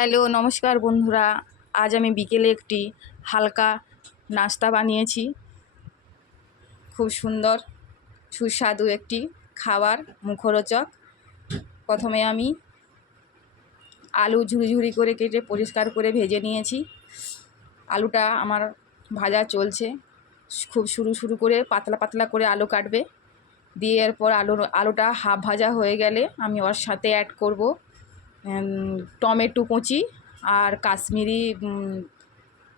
Hello, নমস্কার বন্ধুরা। আজ আমি বিকেলে একটি হালকা নাস্তা বানিয়েছি। খুব সুন্দর সুস্বাদু একটি খাবার, মুখরোচক। প্রথমে আমি আলু ঝুরি করে কেটে পরিষ্কার করে ভেজে নিয়েছি। আলুটা আমার ভাজা চলছে। খুব সরু করে পাতলা পাতলা করে আলু কাটবে। দিয়ে এরপর আলুটা হাফ ভাজা হয়ে গেলে আমি ওর সাথে অ্যাড করব টমেটো কুচি আর কাশ্মীরি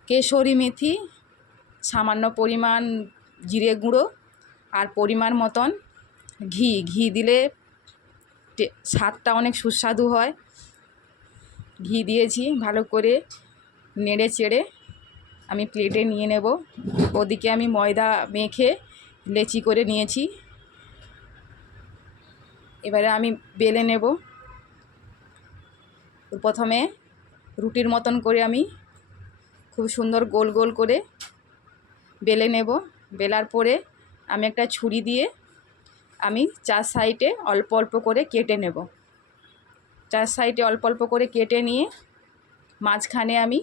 কেশরি মেথি, সামান্য পরিমাণ জিরে গুঁড়ো আর পরিমাণ মতন ঘি দিলে স্বাদটা অনেক সুস্বাদু হয়। ঘি দিয়েছি, ভালো করে নেড়ে চেড়ে আমি প্লেটে নিয়ে নেব। ওদিকে আমি ময়দা মেখে লেচি করে নিয়েছি। এবারে আমি বেলে নেব। প্রথমে রুটির মতন করে আমি খুব সুন্দর গোল করে বেলে নেব। বেলার পরে আমি একটা ছুরি দিয়ে আমি চার সাইডে অল্প অল্প করে কেটে নেব। চার সাইডে অল্প অল্প করে কেটে নিয়ে মাঝখানে আমি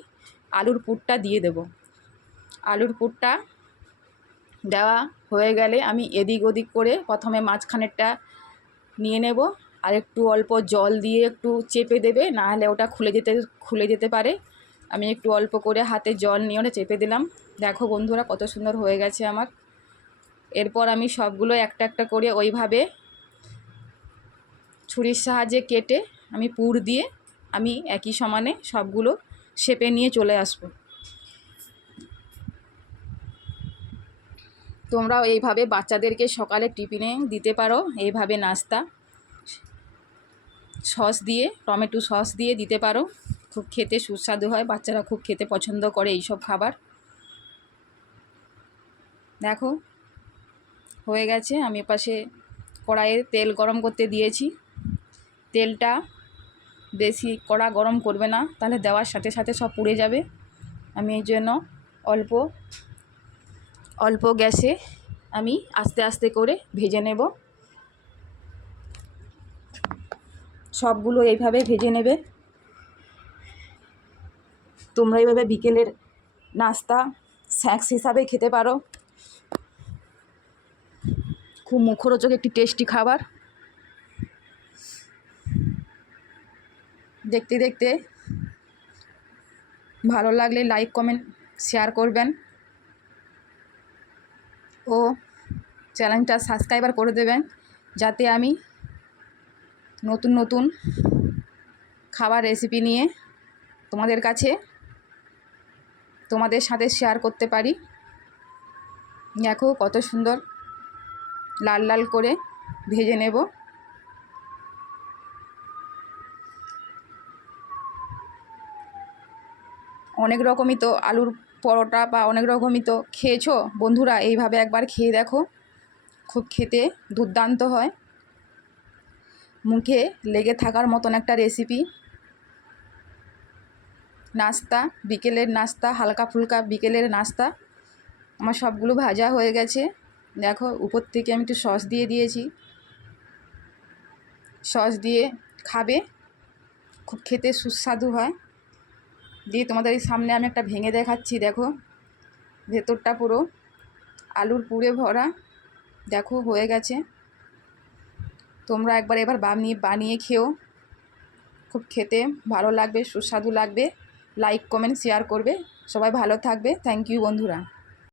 আলুর পুরটা দিয়ে দেব। আলুর পুরটা দেওয়া হয়ে গেলে আমি এদিক ওদিক করে প্রথমে মাঝখানেরটা নিয়ে নেব, আর একটু অল্প জল দিয়ে একটু চেপে দেবে, না হলে ওটা খুলে যেতে পারে। আমি একটু অল্প করে হাতে জল নিয়ে ওটা চেপে দিলাম। দেখো বন্ধুরা, কত সুন্দর হয়ে গেছে আমার। এরপর আমি সবগুলো একটা একটা করে ওইভাবে ছুরির সাহায্যে কেটে আমি পুর দিয়ে আমি একই সমানে সবগুলো শেপে নিয়ে চলে আসব। তোমরাও এইভাবে বাচ্চাদেরকে সকালে টিফিনে দিতে পারো। এইভাবে নাস্তা সস দিয়ে, টমেটো সস দিয়ে দিতে পারো। খুব খেতে সুস্বাদু হয়, বাচ্চারা খুব খেতে পছন্দ করে এইসব খাবার। দেখো হয়ে গেছে। আমি পাশে কড়াইয়ে তেল গরম করতে দিয়েছি। তেলটা বেশি কড়া গরম করবে না, তাহলে দেওয়ার সাথে সাথে সব পুড়ে যাবে। আমি এই জন্য অল্প গ্যাসে আমি আস্তে আস্তে করে ভেজে নেব। সবগুলো এইভাবে ভেজে নেবে। তোমরা এইভাবে বিকেলের নাস্তা স্ন্যাক্স হিসাবে খেতে পারো। খুব মুখরোচক একটি টেস্টি খাবার। দেখতে দেখতে ভালো লাগলে লাইক কমেন্ট শেয়ার করবেন ও চ্যানেলটা সাবস্ক্রাইবার করে দেবেন, যাতে আমি নতুন নতুন খাবার রেসিপি নিয়ে তোমাদের সাথে শেয়ার করতে পারি। দেখো কত সুন্দর লাল লাল করে ভেজে নেব। অনেক রকমই তো আলুর পরোটা বা অনেক রকমই তো খেয়েছো বন্ধুরা, এইভাবে একবার খেয়ে দেখো। খুব খেতে দুর্দান্ত হয়, মুখে লেগে থাকার মতন একটা রেসিপি। নাস্তা, বিকেলের নাস্তা, হালকা ফুলকা বিকেলের নাস্তা আমার সবগুলো ভাজা হয়ে গেছে। দেখো উপর থেকে আমি একটু সস দিয়ে দিয়েছি। সস দিয়ে খাবে, খুব খেতে সুস্বাদু হয়। দিয়ে তোমাদের এই সামনে আমি একটা ভেঙে দেখাচ্ছি। দেখো ভেতরটা পুরো আলুর পুরে ভরা। দেখো হয়ে গেছে। তোমরা একবার এবার বানিয়ে খেও, খুব খেতে ভালো লাগবে, সুস্বাদু লাগবে। লাইক কমেন্ট শেয়ার করবে। সবাই ভালো থাকবে। থ্যাংক ইউ বন্ধুরা।